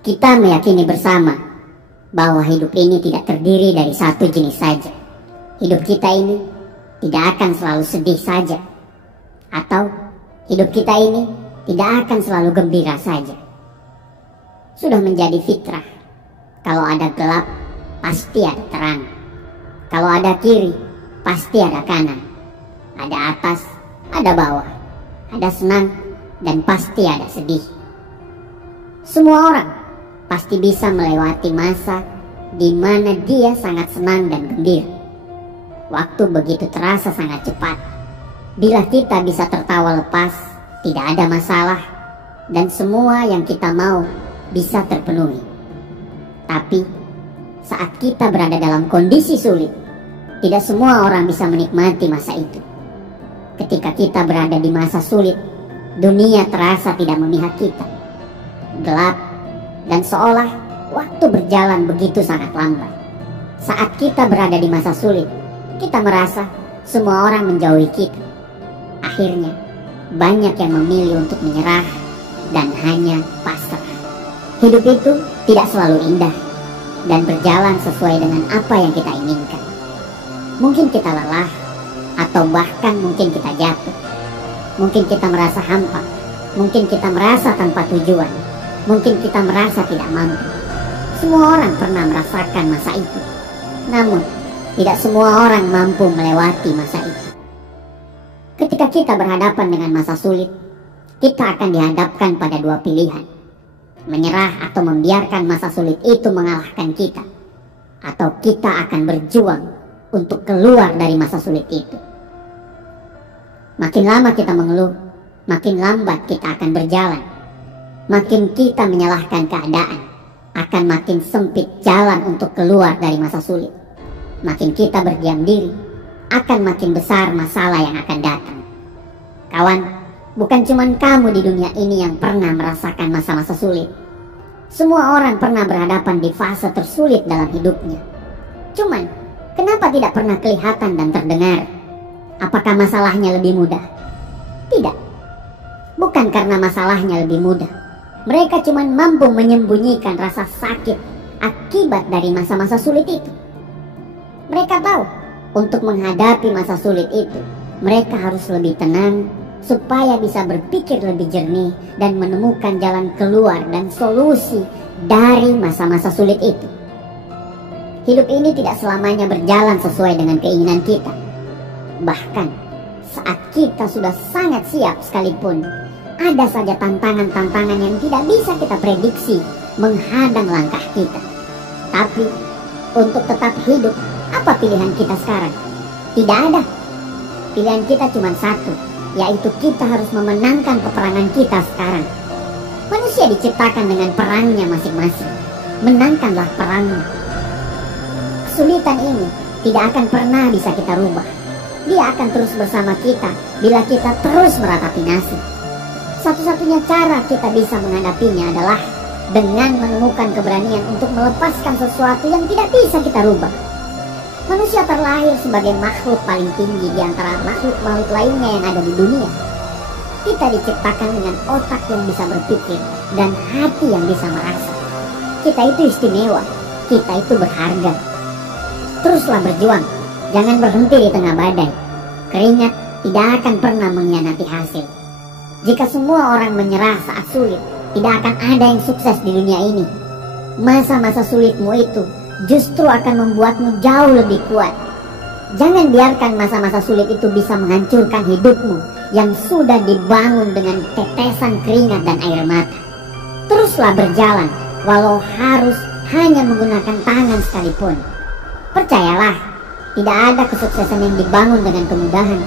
Kita meyakini bersama bahwa hidup ini tidak terdiri dari satu jenis saja. Hidup kita ini tidak akan selalu sedih saja, atau hidup kita ini tidak akan selalu gembira saja. Sudah menjadi fitrah, kalau ada gelap pasti ada terang, kalau ada kiri pasti ada kanan, ada atas, ada bawah, ada senang, dan pasti ada sedih. Semua orang pasti bisa melewati masa di mana dia sangat senang dan gembira. Waktu begitu terasa sangat cepat. Bila kita bisa tertawa lepas, tidak ada masalah, dan semua yang kita mau bisa terpenuhi. Tapi saat kita berada dalam kondisi sulit, tidak semua orang bisa menikmati masa itu. Ketika kita berada di masa sulit, dunia terasa tidak memihak kita, gelap, dan seolah waktu berjalan begitu sangat lambat. Saat kita berada di masa sulit, kita merasa semua orang menjauhi kita. Akhirnya banyak yang memilih untuk menyerah dan hanya pasrah. Hidup itu tidak selalu indah dan berjalan sesuai dengan apa yang kita inginkan. Mungkin kita lelah, atau bahkan mungkin kita jatuh. Mungkin kita merasa hampa, mungkin kita merasa tanpa tujuan, mungkin kita merasa tidak mampu. Semua orang pernah merasakan masa itu, namun tidak semua orang mampu melewati masa itu. Ketika kita berhadapan dengan masa sulit, kita akan dihadapkan pada dua pilihan: menyerah atau membiarkan masa sulit itu mengalahkan kita, atau kita akan berjuang untuk keluar dari masa sulit itu. Makin lama kita mengeluh, makin lambat kita akan berjalan. Makin kita menyalahkan keadaan, akan makin sempit jalan untuk keluar dari masa sulit. Makin kita berdiam diri, akan makin besar masalah yang akan datang. Kawan, bukan cuma kamu di dunia ini yang pernah merasakan masa-masa sulit. Semua orang pernah berhadapan di fase tersulit dalam hidupnya. Cuman, kenapa tidak pernah kelihatan dan terdengar? Apakah masalahnya lebih mudah? Tidak. Bukan karena masalahnya lebih mudah. Mereka cuma mampu menyembunyikan rasa sakit akibat dari masa-masa sulit itu. Mereka tahu, untuk menghadapi masa sulit itu, mereka harus lebih tenang, supaya bisa berpikir lebih jernih dan menemukan jalan keluar dan solusi dari masa-masa sulit itu. Hidup ini tidak selamanya berjalan sesuai dengan keinginan kita. Bahkan saat kita sudah sangat siap sekalipun, ada saja tantangan-tantangan yang tidak bisa kita prediksi menghadang langkah kita. Tapi untuk tetap hidup, apa pilihan kita sekarang? Tidak ada. Pilihan kita cuma satu, yaitu kita harus memenangkan peperangan kita sekarang. Manusia diciptakan dengan perangnya masing-masing. Menangkanlah perangnya. Kesulitan ini tidak akan pernah bisa kita rubah. Dia akan terus bersama kita bila kita terus meratapi nasib. Satu-satunya cara kita bisa menghadapinya adalah dengan menemukan keberanian untuk melepaskan sesuatu yang tidak bisa kita rubah. Manusia terlahir sebagai makhluk paling tinggi di antara makhluk-makhluk lainnya yang ada di dunia. Kita diciptakan dengan otak yang bisa berpikir dan hati yang bisa merasa. Kita itu istimewa, kita itu berharga. Teruslah berjuang, jangan berhenti di tengah badai. Keringat tidak akan pernah mengkhianati hasil. Jika semua orang menyerah saat sulit, tidak akan ada yang sukses di dunia ini. Masa-masa sulitmu itu justru akan membuatmu jauh lebih kuat. Jangan biarkan masa-masa sulit itu bisa menghancurkan hidupmu yang sudah dibangun dengan tetesan keringat dan air mata. Teruslah berjalan, walau harus hanya menggunakan tangan sekalipun. Percayalah, tidak ada kesuksesan yang dibangun dengan kemudahan.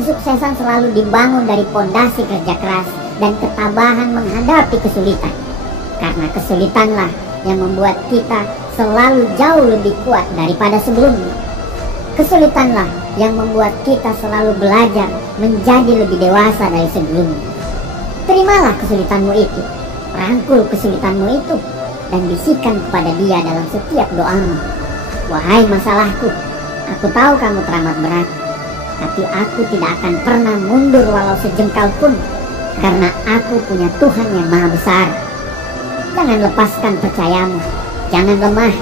Kesuksesan selalu dibangun dari pondasi kerja keras dan ketabahan menghadapi kesulitan. Karena kesulitanlah yang membuat kita selalu jauh lebih kuat daripada sebelumnya. Kesulitanlah yang membuat kita selalu belajar menjadi lebih dewasa dari sebelumnya. Terimalah kesulitanmu itu, rangkul kesulitanmu itu, dan bisikan kepada dia dalam setiap doamu. Wahai masalahku, aku tahu kamu teramat berat, tapi aku tidak akan pernah mundur walau sejengkal pun, karena aku punya Tuhan yang maha besar. Jangan lepaskan percayamu, jangan lemah.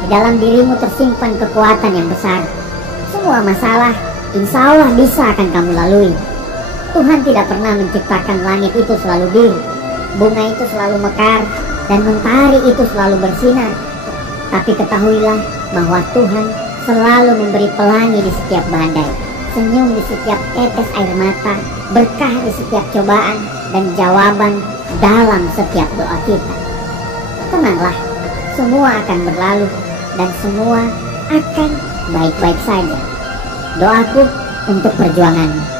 Di dalam dirimu tersimpan kekuatan yang besar. Semua masalah insya Allah bisa akan kamu lalui. Tuhan tidak pernah menciptakan langit itu selalu biru, bunga itu selalu mekar, dan mentari itu selalu bersinar. Tapi ketahuilah bahwa Tuhan selalu memberi pelangi di setiap badai, senyum di setiap tetes air mata, berkah di setiap cobaan, dan jawaban dalam setiap doa kita. Tenanglah, semua akan berlalu dan semua akan baik-baik saja. Doaku untuk perjuanganmu.